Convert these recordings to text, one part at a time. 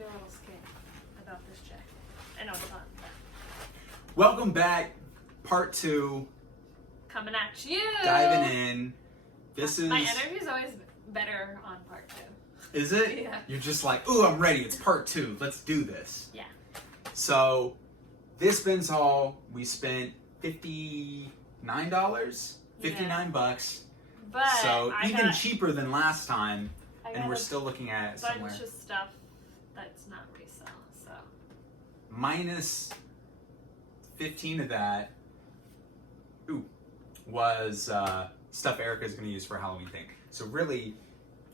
actually a little scared about this jacket. I know it's fun. Welcome back, part 2. Coming at you. Diving in. This is. My energy is always better on part 2. Is it? Yeah. You're just like, ooh, I'm ready. It's part 2. Let's do this. Yeah. So, this Ben's haul, we spent $59, $59. But So I even got cheaper than last time, I and got we're a still looking at it bunch somewhere. of stuff that's not resale. So Minus 15 of that, was stuff Erica's going to use for a Halloween thing. So really,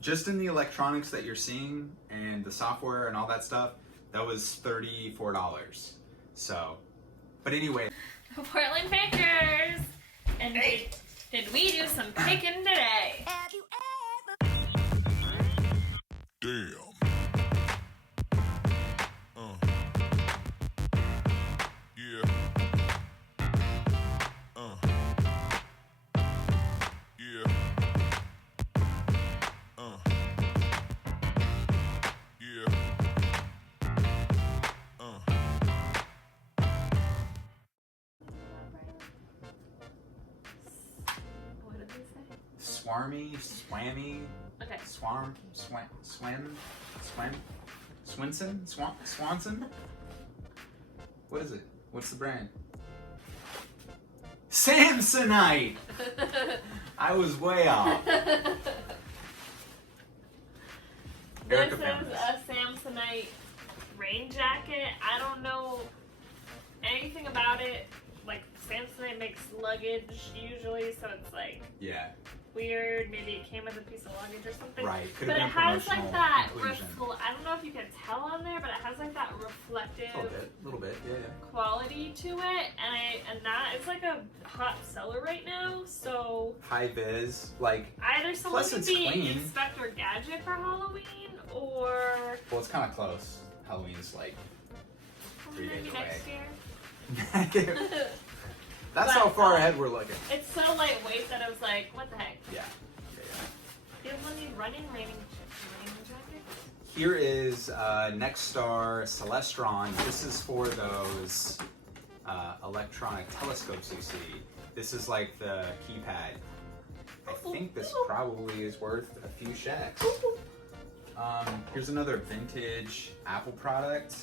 just in the electronics that you're seeing and the software and all that stuff, that was $34. So, but anyway. Portland Pickers! And did we do some picking today? Damn. Yeah. Yeah. Yeah. What did they say? Swami, Okay. Swanson? What is it? What's the brand? Samsonite! I was way off. This Erica is found this. a Samsonite rain jacket. I don't know anything about it. Like, Samsonite makes luggage usually, so it's like Yeah, weird. Maybe it came with a piece of luggage or something. right. Could But have it been has promotional like that inclusion. I don't know if you can tell on there, but it has like that A reflective little bit, yeah. quality to it, and that is like a hot seller right now. So High vis, like, either someone Plus could it's be clean. Inspector Gadget for Halloween, or well, it's kind of close. Halloween's like 3 days maybe away. next year. That's But, how far ahead we're looking. It's so lightweight that I was like, what the heck? Yeah. Do you have one of these raining jackets? Here is Nexstar Celestron. This is for those electronic telescopes you see. This is like the keypad. I think this probably is worth a few shekels. Here's another vintage Apple product.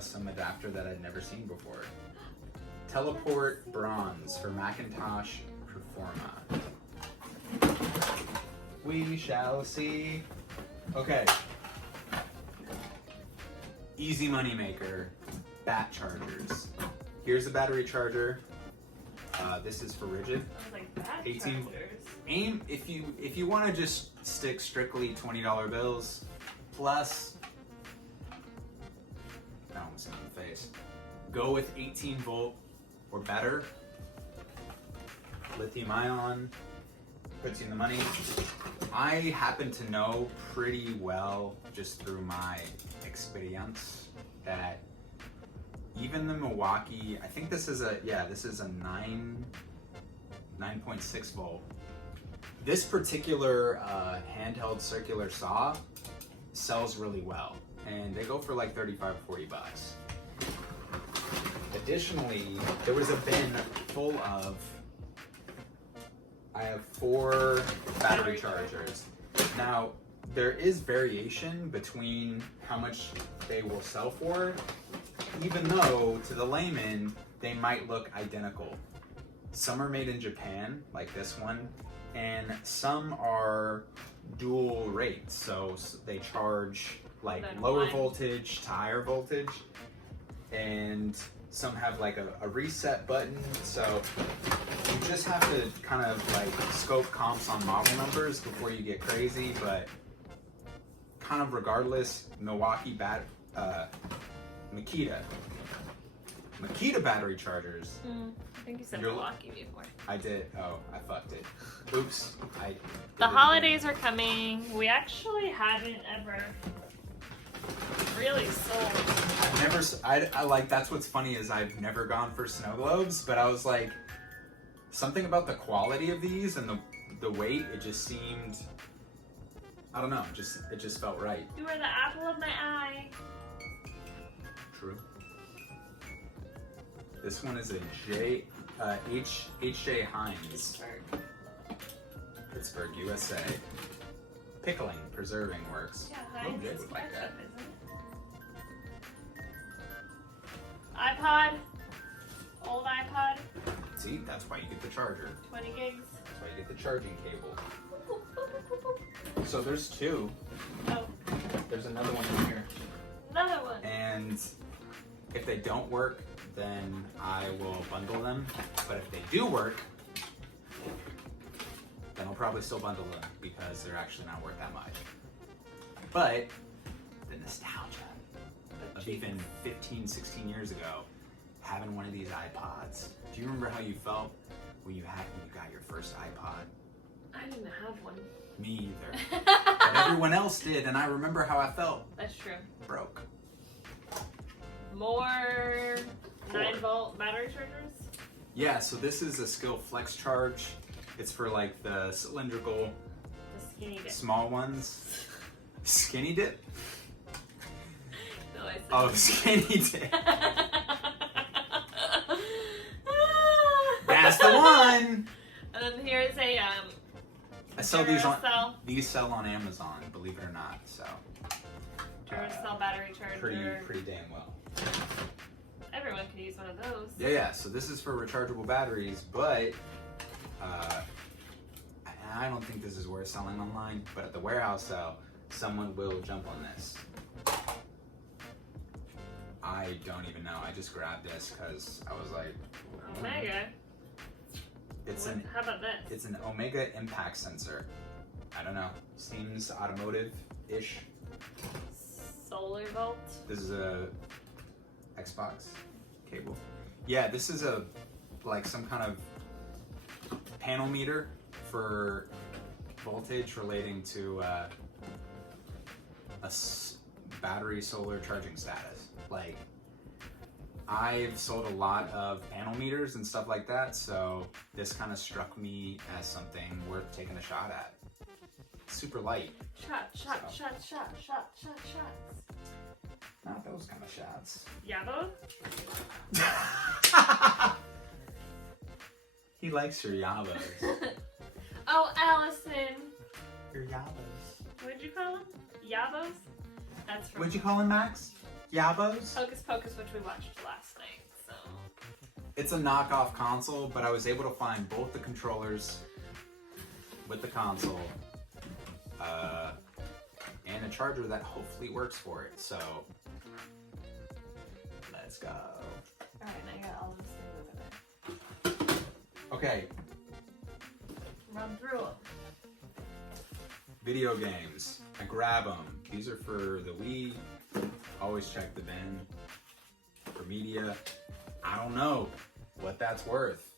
Some adapter that I'd never seen before. Teleport Bronze for Macintosh Performa. We shall see. Okay. Easy money maker. Bat chargers. Here's a battery charger. This is for rigid. I was like, that 18 chargers. Aim if you want to just stick strictly $20 bills plus. I almost hit in the face. Go with 18 volt or better. Lithium ion puts you in the money. I happen to know pretty well, just through my experience, that even the Milwaukee, I think this is a 9.6 volt. This particular handheld circular saw sells really well, and they go for like 35 or 40 bucks. Additionally, there was a bin full of, I have 4 battery chargers. Now, there is variation between how much they will sell for, even though to the layman, they might look identical. Some are made in Japan, like this one, and some are dual rates, so they charge like lower voltage to higher voltage, and some have like a reset button, so you just have to kind of like scope comps on model numbers before you get crazy, but kind of regardless, Nikita battery chargers. I think you said You're- Milwaukee before. I did. Oh, I fucked it. Oops. The holidays are coming. We actually haven't ever really sold. I've never. I like. That's what's funny is I've never gone for snow globes, but I was like, something about the quality of these and the weight. It just seemed I don't know, it just felt right. You are the apple of my eye. True. This one is a H.J. Heinz, Pittsburgh, USA. Pickling, preserving works. Yeah, Oh, Heinz Jay is would like that. ketchup, isn't it? iPod. Old iPod. See, that's why you get the charger. 20 gigs. That's why you get the charging cable. So there's two. Oh, There's another one in here. another one. And if they don't work, then I will bundle them. But if they do work, then I'll probably still bundle them because they're actually not worth that much. But the nostalgia of even 15, 16 years ago, having one of these iPods. Do you remember how you felt when you got your first iPod? I didn't have one. Me either. But everyone else did, and I remember how I felt. That's true. Broke. More 9-volt battery chargers? Yeah, so this is a Skill Flex Charge. It's for like the cylindrical, The skinny dip. small ones. Skinny dip? No, I said Oh, skinny dip. That's the one. And then here's a I sell these on. Duracell. These sell on Amazon, believe it or not. So Duracell battery charger. pretty damn well. Everyone can use one of those. Yeah. So this is for rechargeable batteries, but I don't think this is worth selling online. But at the warehouse sale, someone will jump on this. I don't even know. I just grabbed this because I was like, Omega. How about this? It's an Omega impact sensor. I don't know. Seems automotive-ish. Solar Volt. This is a Xbox cable. Yeah, this is like some kind of panel meter for voltage relating to battery solar charging status. Like, I've sold a lot of panel meters and stuff like that, so this kind of struck me as something worth taking a shot at. Super light. Shots. Not those kind of shots. Yabo? He likes your yabos. Oh, Allison. Your yabos. What'd you call them? Yabos? That's from What'd you call him, Max? Yabos? Hocus Pocus, which we watched last night, so. It's a knockoff console, but I was able to find both the controllers with the console and a charger that hopefully works for it. So let's go. Alright, now you got all those things over there. Okay, Run through them. video games. I grab them. These are for the Wii. Always check the bin. For media, I don't know what that's worth.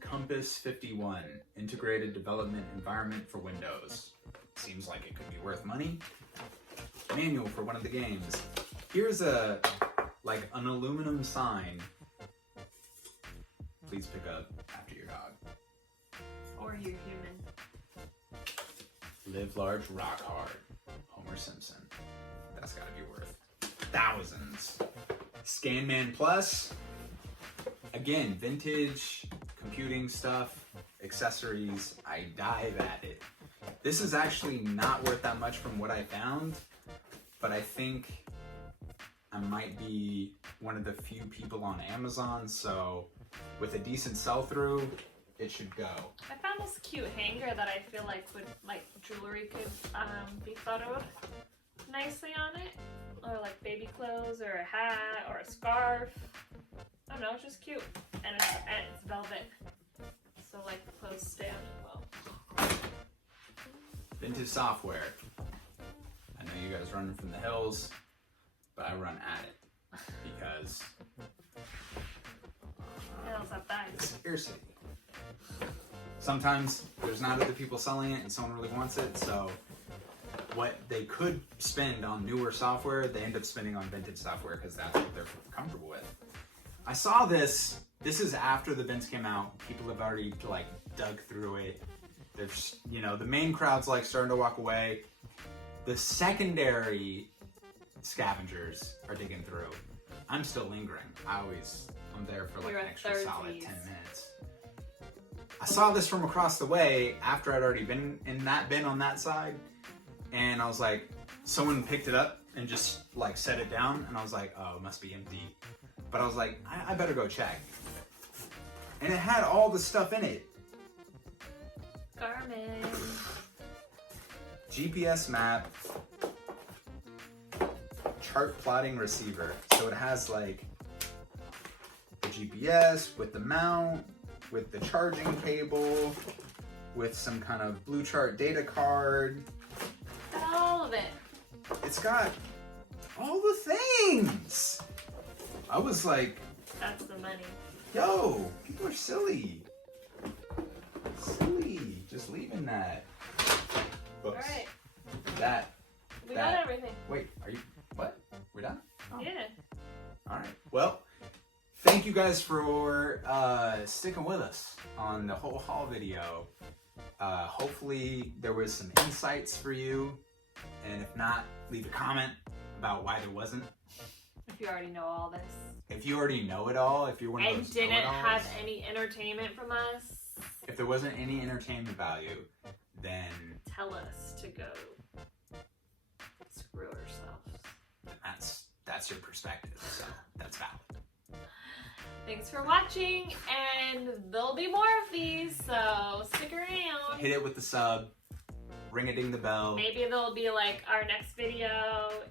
Compass 51, integrated development environment for Windows. Seems like it could be worth money. Manual for one of the games. Here's an aluminum sign. Please pick up after your dog. Or you're human. Live large, rock hard. Homer Simpson. That's gotta be worth thousands. Scanman Plus. Again, vintage computing stuff, accessories. I dive at it. This is actually not worth that much from what I found, but I think I might be one of the few people on Amazon, so with a decent sell-through, it should go. I found this cute hanger that I feel like jewelry could be photoed nicely on it. Or like baby clothes, or a hat, or a scarf. I don't know, it's just cute. And it's velvet. So like the clothes stay on it well. Vintage software. I know you guys running from the hills, but I run at it because Hills have bags. scarcity. Sometimes there's not other people selling it and someone really wants it, so what they could spend on newer software, they end up spending on vintage software because that's what they're comfortable with. I saw this. This is after the Vince came out. People have already dug through it There's, you know, the main crowd's like starting to walk away. The secondary scavengers are digging through. I'm still lingering. I'm there for like You're an a extra solid thirdsies. 10 minutes. I saw this from across the way after I'd already been in that bin on that side, and I was like, someone picked it up and just like set it down, and I was like, oh, it must be empty. But I was like, I better go check. And it had all the stuff in it. Garmin. GPS map, chart plotting receiver. So it has like the GPS with the mount, with the charging cable, with some kind of blue chart data card. Got all of it. It's got all the things. I was like, That's the money. yo, people are silly. Silly. Just leaving that. Books. Alright. That. We That- got everything. Wait, are you, what? We're done? Oh. Yeah. All right. Well, thank you guys for sticking with us on the whole haul video. Hopefully there was some insights for you. And if not, leave a comment about why there wasn't. If you already know all this. If you already know it all, if you're one of And those didn't know-it-alls, have any entertainment from us, if there wasn't any entertainment value, then tell us to go screw ourselves. that's your perspective. So that's valid. Thanks for watching, and there'll be more of these, so stick around. Hit it with the sub. Ring a ding the bell. Maybe there'll be like our next video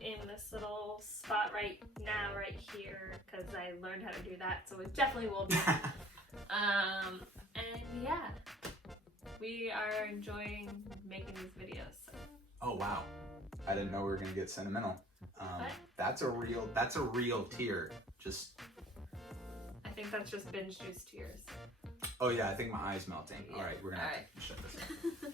in this little spot right now, right here, because I learned how to do that, so it definitely will be. And yeah, we are enjoying making these videos. So. Oh wow, I didn't know we were gonna get sentimental. What? That's a real tear. Just I think that's just binge juice tears. oh yeah, I think my eye's melting. Yeah. All right, we're gonna All have right. to shut this.